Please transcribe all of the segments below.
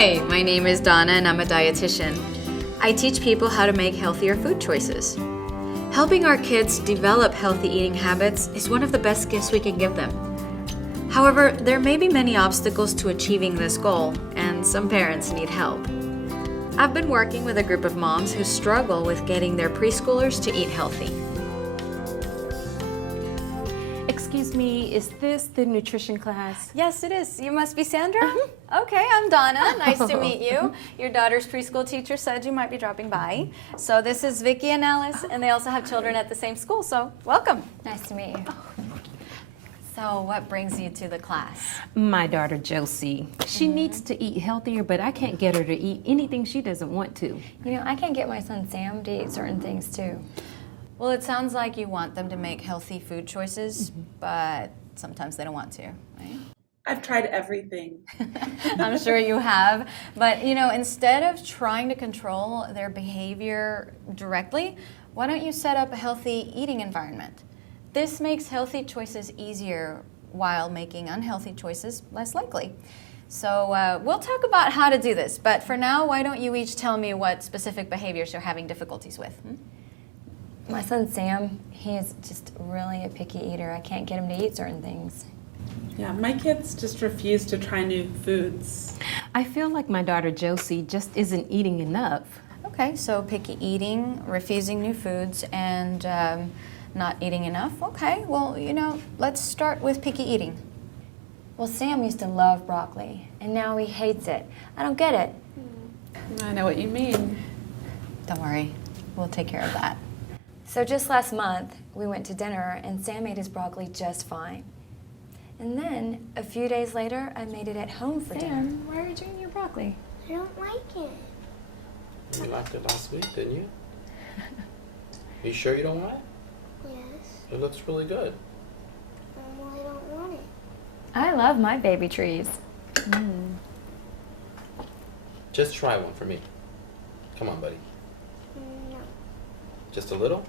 Hi, my name is Donna and I'm a dietitian. I teach people how to make healthier food choices. Helping our kids develop healthy eating habits is one of the best gifts we can give them. However, there may be many obstacles to achieving this goal, and some parents need help. I've been working with a group of moms who struggle with getting their preschoolers to eat healthy. Excuse me, is this the nutrition class? Yes, it is. You must be Sandra? Okay, I'm Donna. Nice to meet you. Your daughter's preschool teacher said you might be dropping by. So this is Vicky and Alice, and they also have children at the same school, so welcome. Nice to meet you. So what brings you to the class? My daughter Josie. She needs to eat healthier, but I can't get her to eat anything she doesn't want to. You know, I can get my son Sam to eat certain things too. Well, it sounds like you want them to make healthy food choices, but sometimes they don't want to, right? I've tried everything. I'm sure you have. But, you know, instead of trying to control their behavior directly, why don't you set up a healthy eating environment? This makes healthy choices easier while making unhealthy choices less likely. So we'll talk about how to do this. But for now, why don't you each tell me what specific behaviors you're having difficulties with? My son Sam, he is just really a picky eater. I can't get him to eat certain things. Yeah, my kids just refuse to try new foods. I feel like my daughter Josie just isn't eating enough. Okay, so picky eating, refusing new foods, and not eating enough. Okay, well, you know, let's start with picky eating. Well, Sam used to love broccoli, and now he hates it. I don't get it. I know what you mean. Don't worry, we'll take care of that. So just last month, we went to dinner, and Sam ate his broccoli just fine. And then, a few days later, I made it at home for dinner. Sam, why are you doing your broccoli? I don't like it. You liked it last week, didn't you? You sure you don't want it? Yes. It looks really good. Well, I don't want it. I love my baby trees. Just try one for me. Come on, buddy. No. Just a little?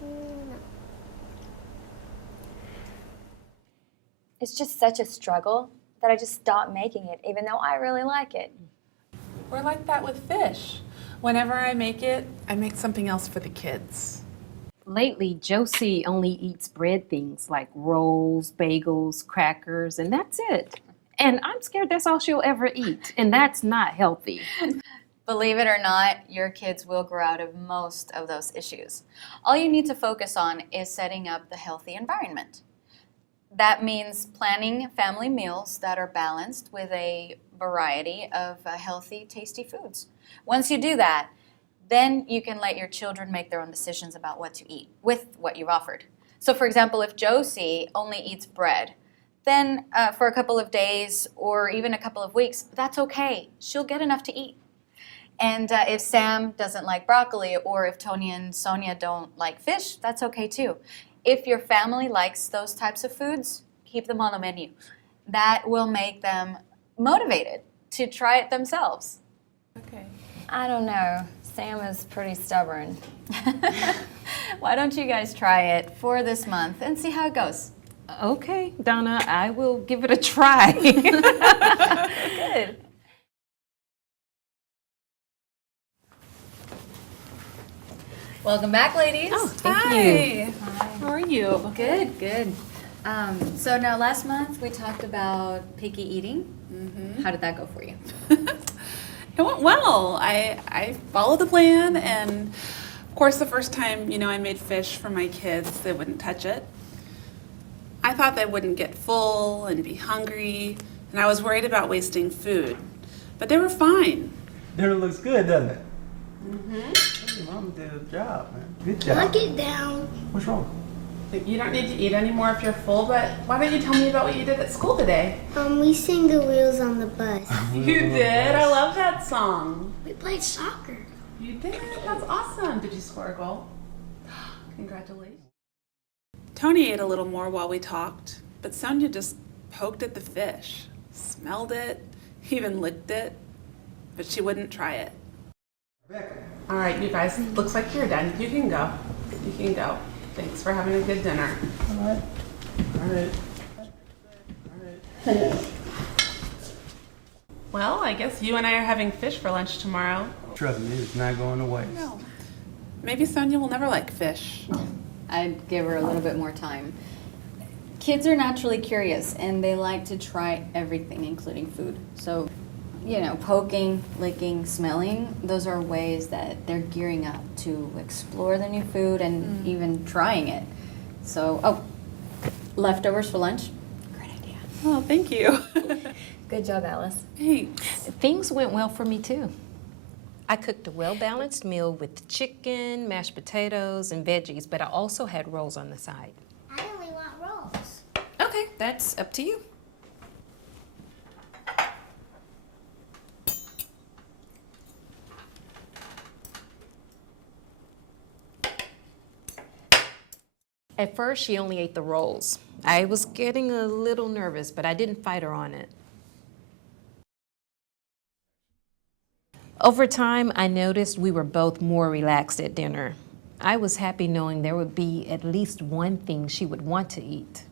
No. It's just such a struggle that I just stopped making it, even though I really like it. We're like that with fish. Whenever I make it, I make something else for the kids. Lately, Josie only eats bread things like rolls, bagels, crackers, and that's it. And I'm scared that's all she'll ever eat, and that's not healthy. Believe it or not, your kids will grow out of most of those issues. All you need to focus on is setting up the healthy environment. That means planning family meals that are balanced with a variety of healthy, tasty foods. Once you do that, then you can let your children make their own decisions about what to eat with what you've offered. So for example, if Josie only eats bread, then for a couple of days or even a couple of weeks, that's okay. She'll get enough to eat. And if Sam doesn't like broccoli, or if Tony and Sonia don't like fish, that's okay too. If your family likes those types of foods, keep them on the menu. That will make them motivated to try it themselves. Okay. I don't know. Sam is pretty stubborn. Why don't you guys try it for this month and see how it goes? Okay, Donna, I will give it a try. Good. Welcome back, ladies. Oh, thank Hi. you. How are you? Good, good. So now last month we talked about picky eating. How did that go for you? It went well. I followed the plan, and of course the first time, I made fish for my kids, they wouldn't touch it. I thought they wouldn't get full and be hungry, and I was worried about wasting food. But they were fine. Dinner looks good, doesn't it? Hey, Mom did a job, man. Good job. Knock it down. What's wrong? You don't need to eat anymore if you're full, but why don't you tell me about what you did at school today? We sang the wheels on the bus. You did? I love that song. We played soccer. You did? That's awesome. Did you score a goal? Congratulations. Tony ate a little more while we talked, but Sonia just poked at the fish, smelled it, even licked it, but she wouldn't try it. All right, you guys, looks like you're done. You can go. You can go. Thanks for having a good dinner. All right. All right. All right. Well, I guess you and I are having fish for lunch tomorrow. Trust me, it's not going to waste. No. Maybe Sonia will never like fish. I'd give her a little bit more time. Kids are naturally curious and they like to try everything, including food. So, poking, licking, smelling, those are ways that they're gearing up to explore the new food and even trying it. So, leftovers for lunch? Great idea. Oh, thank you. Good job, Alice. Thanks. Things went well for me too. I cooked a well-balanced meal with chicken, mashed potatoes, and veggies, but I also had rolls on the side. I only want rolls. Okay, that's up to you. At first, she only ate the rolls. I was getting a little nervous, but I didn't fight her on it. Over time, I noticed we were both more relaxed at dinner. I was happy knowing there would be at least one thing she would want to eat.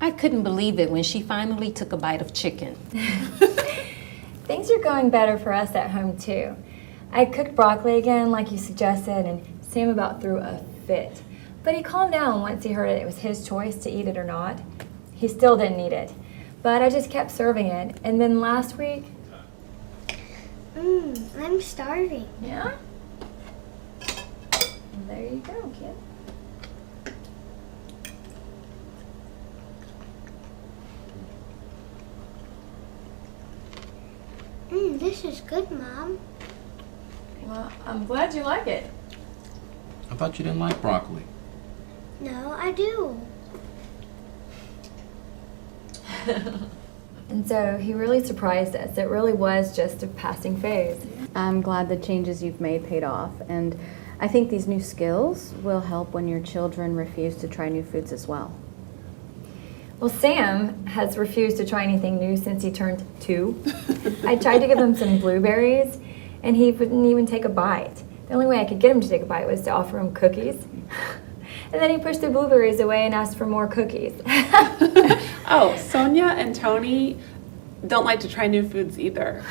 I couldn't believe it when she finally took a bite of chicken. Things are going better for us at home, too. I cooked broccoli again, like you suggested, and Sam about threw a fit. But he calmed down once he heard it was his choice to eat it or not. He still didn't eat it, but I just kept serving it. And then last week... I'm starving. Yeah? Well, there you go, kid. This is good, Mom. Well, I'm glad you like it. I thought you didn't like broccoli. No, I do. And so he really surprised us. It really was just a passing phase. I'm glad the changes you've made paid off, and I think these new skills will help when your children refuse to try new foods as well. Well, Sam has refused to try anything new since he turned 2. I tried to give him some blueberries, and he wouldn't even take a bite. The only way I could get him to take a bite was to offer him cookies. And then he pushed the blueberries away and asked for more cookies. Oh, Sonia and Tony don't like to try new foods either.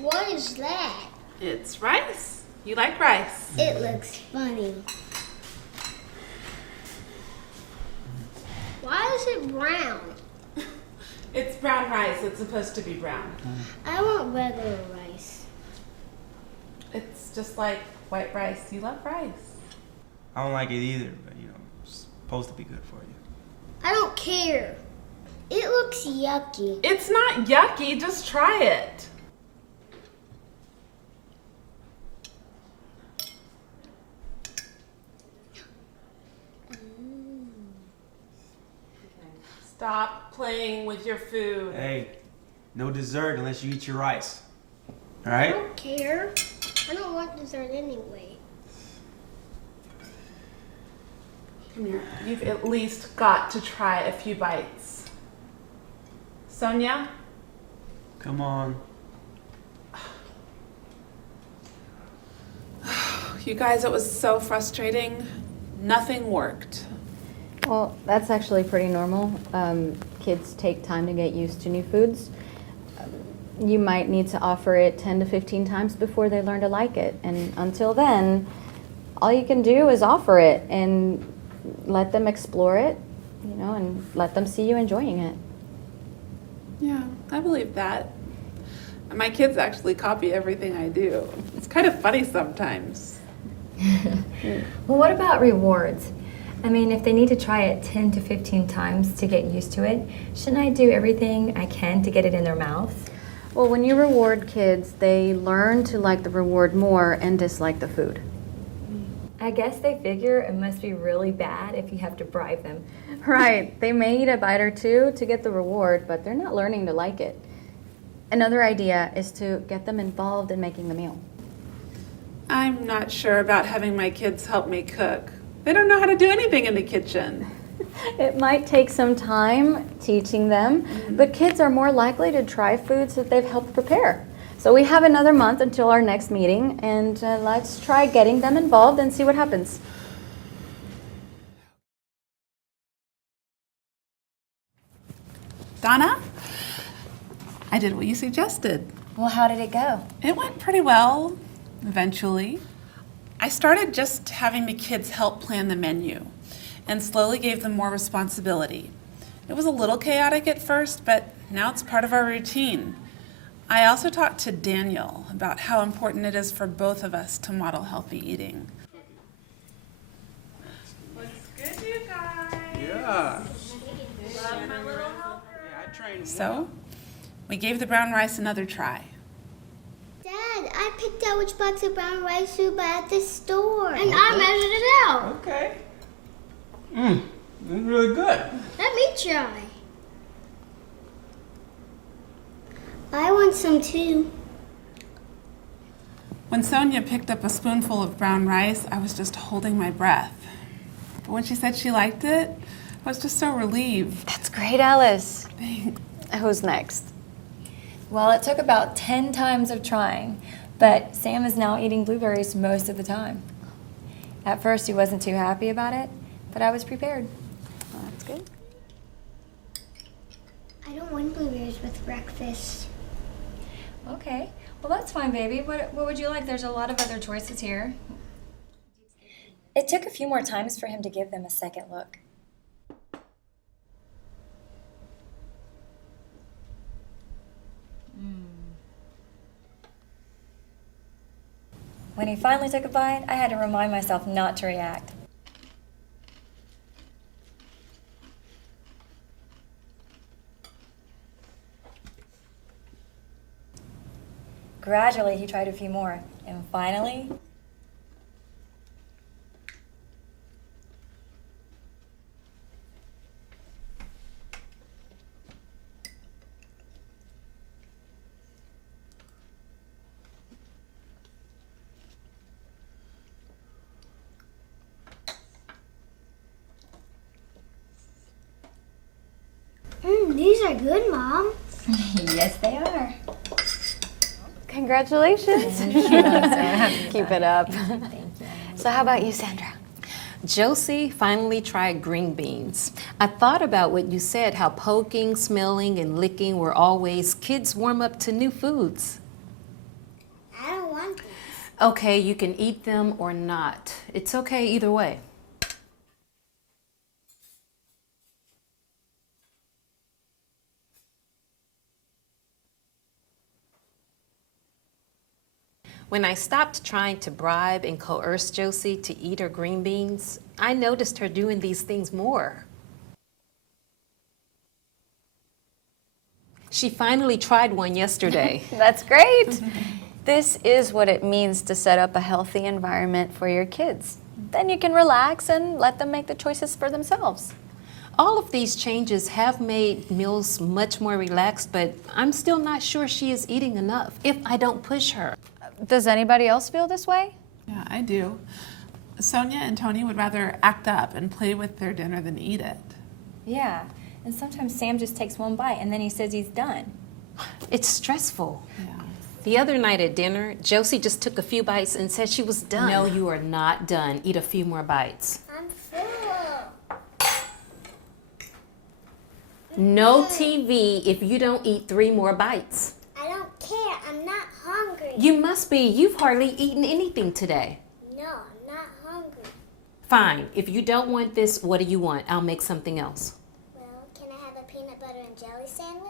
What is that? It's rice. You like rice? It looks funny. Why is it brown? It's brown rice. It's supposed to be brown. I want regular rice. It's just like white rice. You love rice. I don't like it either, but it's supposed to be good for you. I don't care. It looks yucky. It's not yucky. Just try it. Stop playing with your food. Hey, no dessert unless you eat your rice. All I right? don't care. I don't want dessert anyway. Come here. You've at least got to try a few bites. Sonia? Come on. You guys, it was so frustrating. Nothing worked. Well, that's actually pretty normal. Kids take time to get used to new foods. You might need to offer it 10 to 15 times before they learn to like it. And until then, all you can do is offer it and let them explore it, and let them see you enjoying it. Yeah, I believe that. And my kids actually copy everything I do. It's kind of funny sometimes. Well, what about rewards? I mean, if they need to try it 10 to 15 times to get used to it, shouldn't I do everything I can to get it in their mouth? Well, when you reward kids, they learn to like the reward more and dislike the food. I guess they figure it must be really bad if you have to bribe them. Right. They may eat a bite or two to get the reward, but they're not learning to like it. Another idea is to get them involved in making the meal. I'm not sure about having my kids help me cook. They don't know how to do anything in the kitchen. It might take some time teaching them, but kids are more likely to try foods that they've helped prepare. So we have another month until our next meeting, and let's try getting them involved and see what happens. Donna, I did what you suggested. Well, how did it go? It went pretty well, eventually. I started just having the kids help plan the menu and slowly gave them more responsibility. It was a little chaotic at first, but now it's part of our routine. I also talked to Daniel about how important it is for both of us to model healthy eating. Looks good, you guys. Yeah. Love my little helper. Yeah, I trained. So, we gave the brown rice another try. Dad, I picked out which box of brown rice soup at the store. And I measured it out. Okay. It's really good. Let me try. I want some too. When Sonia picked up a spoonful of brown rice, I was just holding my breath. But when she said she liked it, I was just so relieved. That's great, Alice. Thanks. Who's next? Well, it took about 10 times of trying, but Sam is now eating blueberries most of the time. At first, he wasn't too happy about it, but I was prepared. Well, that's good. I don't want blueberries with breakfast. Okay, well, that's fine, baby. What would you like? There's a lot of other choices here. It took a few more times for him to give them a second look. When he finally took a bite, I had to remind myself not to react. Gradually, he tried a few more, and finally, These are good, Mom. yes, they are. Congratulations. Keep it up. Thank you. So how about you, Sandra? Josie finally tried green beans. I thought about what you said, how poking, smelling, and licking were always kids' warm up to new foods. I don't want them. Okay, you can eat them or not. It's okay either way. When I stopped trying to bribe and coerce Josie to eat her green beans, I noticed her doing these things more. She finally tried one yesterday. That's great. This is what it means to set up a healthy environment for your kids. Then you can relax and let them make the choices for themselves. All of these changes have made meals much more relaxed, but I'm still not sure she is eating enough if I don't push her. Does anybody else feel this way? Yeah, I do. Sonia and Tony would rather act up and play with their dinner than eat it. Yeah, and sometimes Sam just takes one bite and then he says he's done. It's stressful. Yeah. The other night at dinner, Josie just took a few bites and said she was done. No, you are not done. Eat a few more bites. I'm full. No TV if you don't eat 3 more bites. I don't care. I'm not hungry. You must be. You've hardly eaten anything today. No, I'm not hungry. Fine. If you don't want this, what do you want? I'll make something else. Well, can I have a peanut butter and jelly sandwich?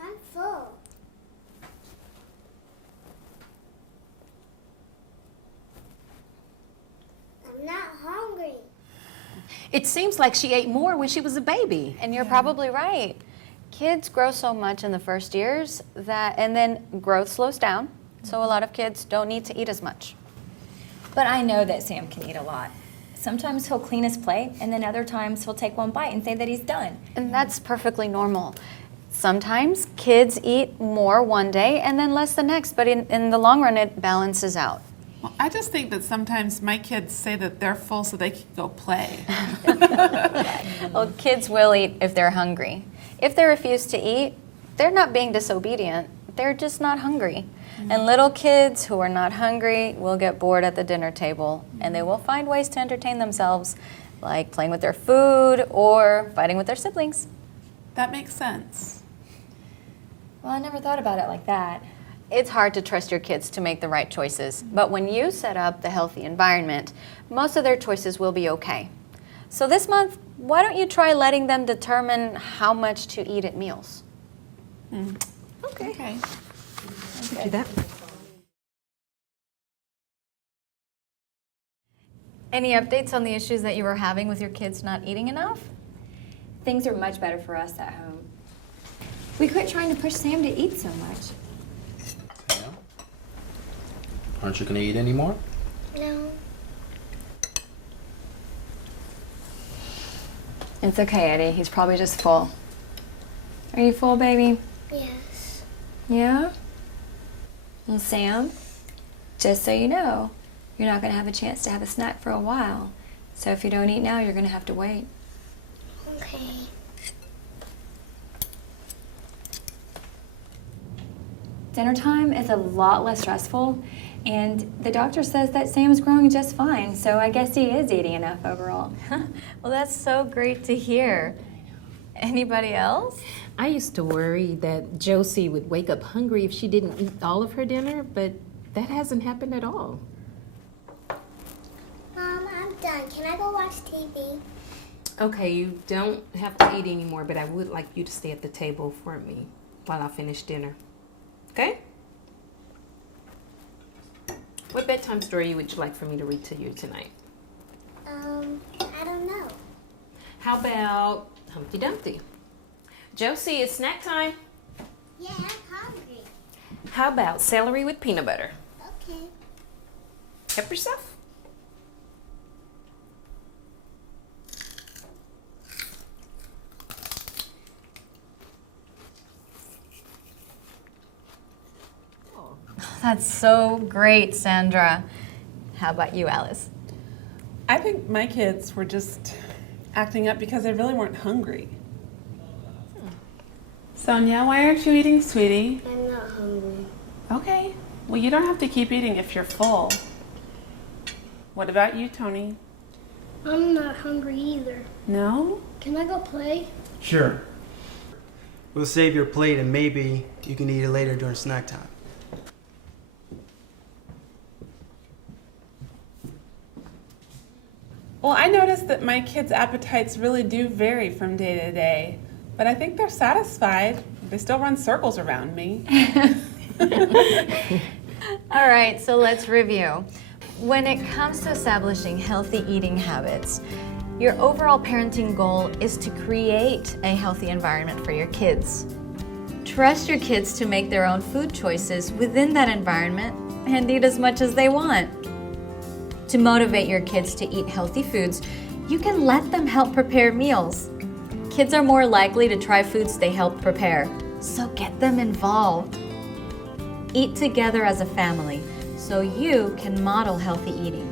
I'm full. I'm not hungry. It seems like she ate more when she was a baby. And you're probably right. Kids grow so much in the first years and then growth slows down. So a lot of kids don't need to eat as much. But I know that Sam can eat a lot. Sometimes he'll clean his plate, and then other times he'll take one bite and say that he's done. And that's perfectly normal. Sometimes kids eat more one day and then less the next, but in the long run, it balances out. Well, I just think that sometimes my kids say that they're full so they can go play. Well, kids will eat if they're hungry. If they refuse to eat, they're not being disobedient. They're just not hungry. And little kids who are not hungry will get bored at the dinner table, and they will find ways to entertain themselves, like playing with their food or fighting with their siblings. That makes sense. Well, I never thought about it like that. It's hard to trust your kids to make the right choices, but when you set up the healthy environment, most of their choices will be okay. So this month, why don't you try letting them determine how much to eat at meals? Okay. Do that. Any updates on the issues that you were having with your kids not eating enough? Things are much better for us at home. We quit trying to push Sam to eat so much. Yeah. Aren't you gonna eat anymore? No. It's okay, Eddie. He's probably just full. Are you full, baby? Yes. Yeah? Well, Sam, just so you know, you're not going to have a chance to have a snack for a while. So if you don't eat now, you're going to have to wait. Okay. Dinner time is a lot less stressful, and the doctor says that Sam's growing just fine, so I guess he is eating enough overall. Well, that's so great to hear. Anybody else? I used to worry that Josie would wake up hungry if she didn't eat all of her dinner, but that hasn't happened at all. Mom, I'm done. Can I go watch TV? Okay, you don't have to eat anymore, but I would like you to stay at the table for me while I finish dinner. Okay? What bedtime story would you like for me to read to you tonight? I don't know. How about Humpty Dumpty? Josie, it's snack time. Yeah, I'm hungry. How about celery with peanut butter? Okay. Help yourself. That's so great, Sandra. How about you, Alice? I think my kids were just acting up because they really weren't hungry. Sonia, why aren't you eating, sweetie? I'm not hungry. Okay. Well, you don't have to keep eating if you're full. What about you, Tony? I'm not hungry either. No? Can I go play? Sure. We'll save your plate and maybe you can eat it later during snack time. Well, I noticed that my kids' appetites really do vary from day to day, but I think they're satisfied. They still run circles around me. All right, so let's review. When it comes to establishing healthy eating habits, your overall parenting goal is to create a healthy environment for your kids. Trust your kids to make their own food choices within that environment and eat as much as they want. To motivate your kids to eat healthy foods, you can let them help prepare meals. Kids are more likely to try foods they help prepare, so get them involved. Eat together as a family so you can model healthy eating.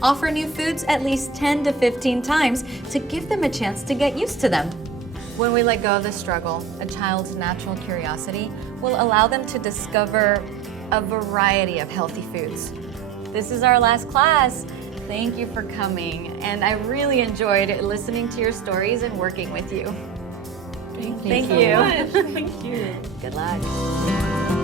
Offer new foods at least 10 to 15 times to give them a chance to get used to them. When we let go of the struggle, a child's natural curiosity will allow them to discover a variety of healthy foods. This is our last class. Thank you for coming, and I really enjoyed listening to your stories and working with you. Thank you so much. Thank you. Good luck.